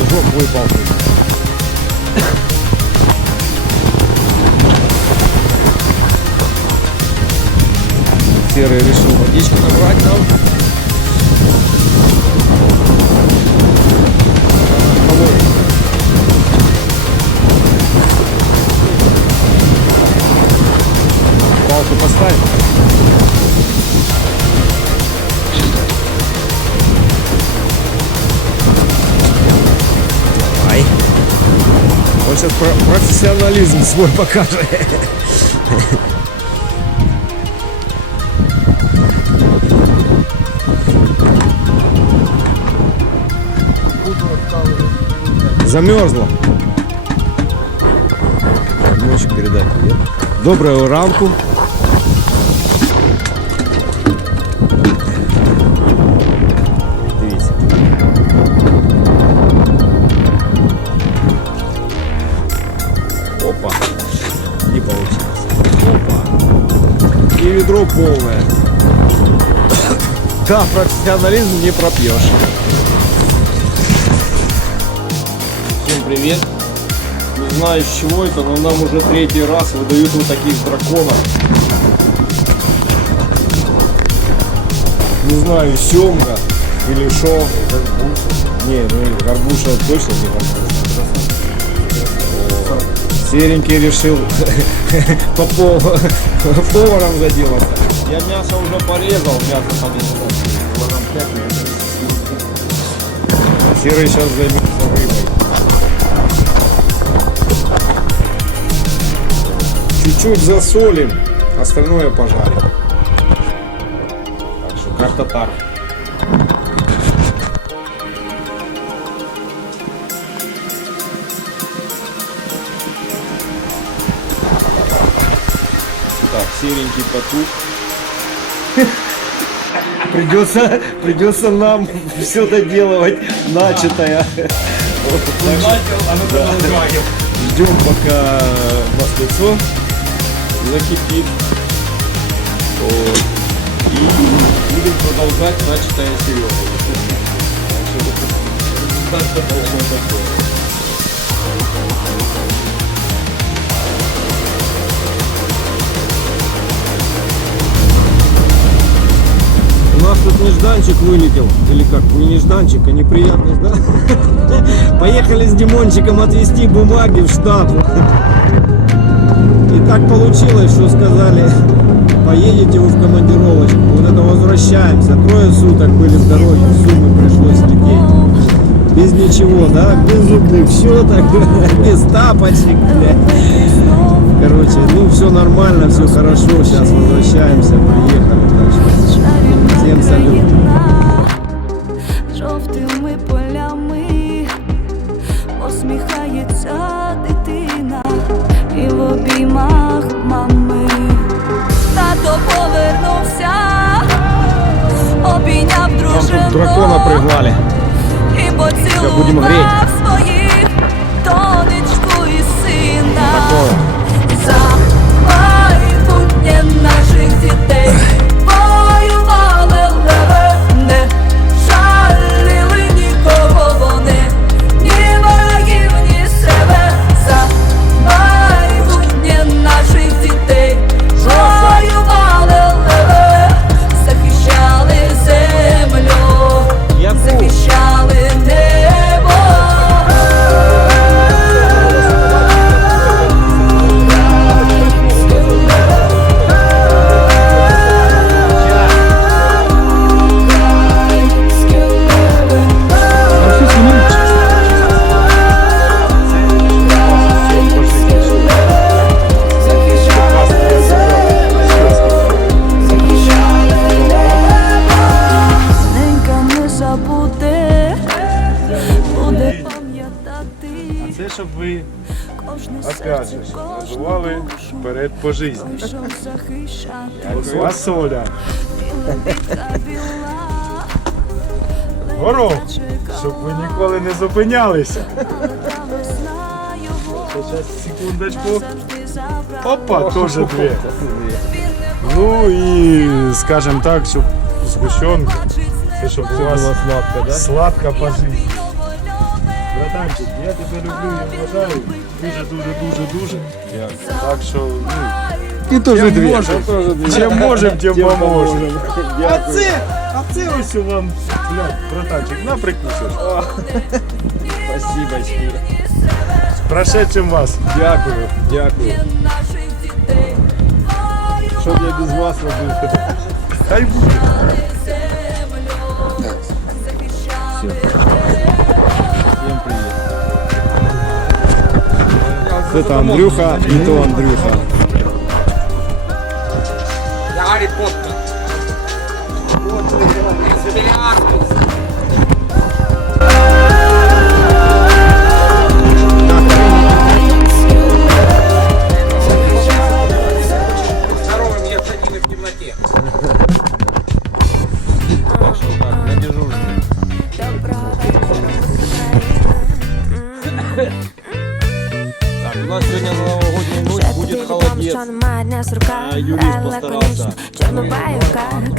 Снежок выпал. Серый решил водичку набрать нам. Палку поставим. Сейчас про- профессионализм свой покажет. Замерзло. Мочек передать. Доброго ранку. Ведро полное. Да, профессионализм не пропьешь. Всем привет! Не знаю с чего это, но нам уже третий раз выдают вот таких драконов. Не знаю, семга или шо. Не, ну горбуша точно не горбуша. Серенький решил по пов- поваром заделаться. Я мясо уже порезал, мясо не Серый сейчас займется рыбой. Чуть-чуть засолим, остальное пожарим. Так что как-то так. Так, серенький потух. Придется, придется нам все доделывать начатое. Ждем пока маслецо закипит. Вот. И будем продолжать начатое Серегой. Результат такой. У нас тут нежданчик вылетел. Или как, не нежданчик, а неприятный, да? Поехали с Димончиком отвезти бумаги в штаб. И так получилось, что сказали, поедете вы в командировочку. Вот это возвращаемся. Трое суток были в дороге, в Сумы пришлось лететь. Без ничего, да? Без зубных щеток, без тапочек, блядь. Короче, ну все нормально, все хорошо. Сейчас возвращаемся, приехали. Так что Всем салют. Жовтими полями посміхається дитина і в обіймах мами. Тато повернувся, обійняв дружину Дракона пригнали. і поцілував своїх донечку і сина. по житті. Фасоля. Горох, щоб ви ніколи не зупинялися. Зараз секундочку. Опа, теж дві. Ну і скажем так, щоб згущенка. Щоб була сладка, да? Сладка по житті. Братанчик, я тебе люблю і вважаю дуже, дуже, дуже, дуже. Так що, ну, И тоже Чем две. можем. Тоже две. чим можемо, тим Тем поможемо. поможем. А це, а це ось у вам, блядь, братанчик, на прикусиш. Спасибо, З прошедшим вас. Дякую, дякую. Що б я без вас робив? Хай буде. Это Андрюха, и то Андрюха. Я Гаррі Поттер. ну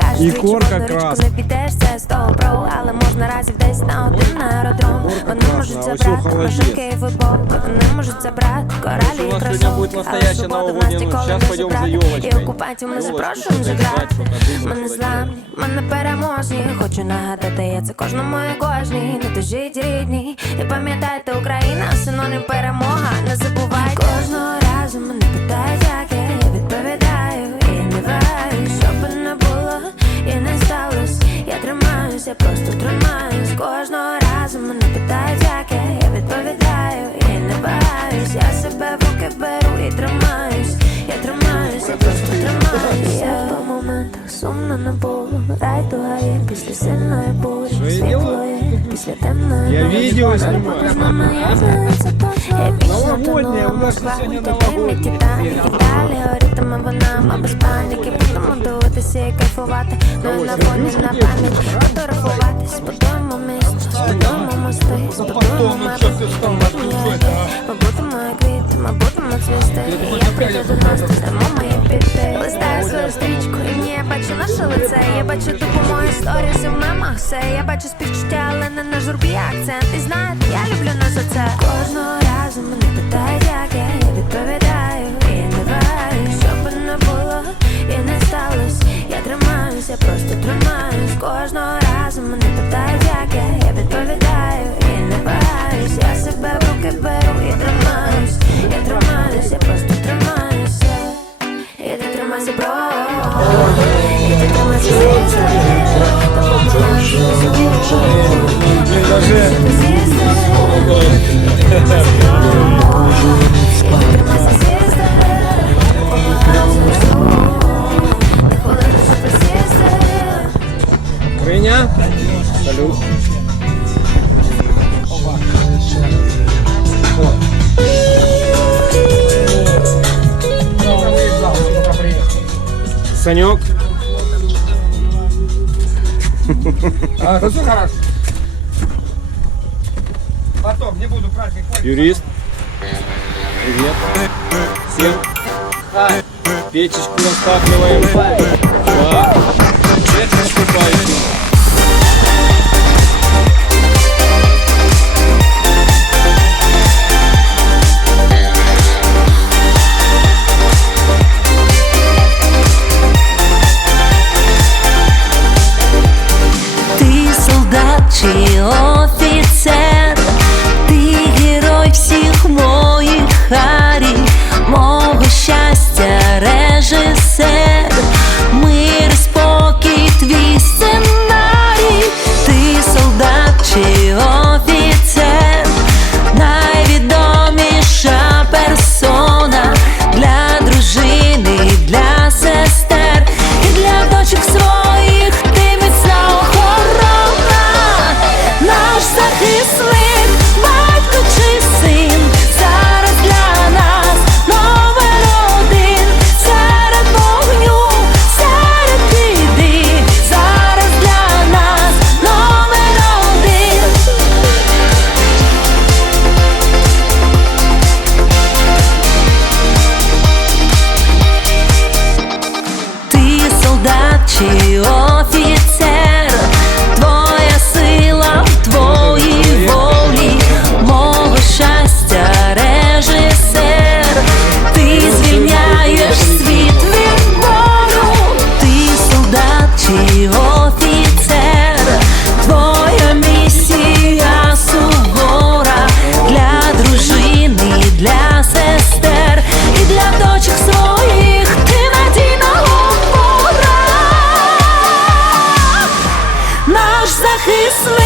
Кажуть, І корка красна. не підеш, це з про, але можна разів десь на один на аеродром. Вони можуть забрати машинки і футболку, вони можуть забрати коралі і красотки. Але субота в нас ніколи не забрати, і окупантів ми запрошуємо зіграти. Мене зламні, мене переможні, хочу нагадати, я це кожному і кожній. Не дожіть рідні, і пам'ятайте, Україна синонім перемоги. сумно не було. Райдуга є після сильної бурі. Що я Світло делаю? є після темної Я ночі. видео снимаю. Мама, я знаю, це точно. Я вічно Новогоднє, тонула у нас в акваріумі, сьогодні такими новогоднє. титанами. Далі горітиме вона, а без паніки Будемо дивитися і кайфувати Ну і на фоні на пам'ять Фотографуватись, збудуємо місто Збудуємо мости, збудуємо мапи Ми будемо як квіти, ми будемо цвісти І я прийду до нас, ти здамо мої піти Листаю свою стрічку і ні, я бачу наше лице Я бачу допомогу сторіс сторіси в мемах все. Я бачу співчуття, але не на журбі акцент. І знаєте, я люблю нас за це. Кожного разу мене питають, як я, я відповідаю. І не ваю, що не було, і не сталося. Я тримаюсь, я просто тримаюсь. Кожного разу мене Крыня? А, ну все хорошо. Потом, не буду праздник. юрист. Привет. Всем. Печечку растапливаем. Да. Всех наступающим. this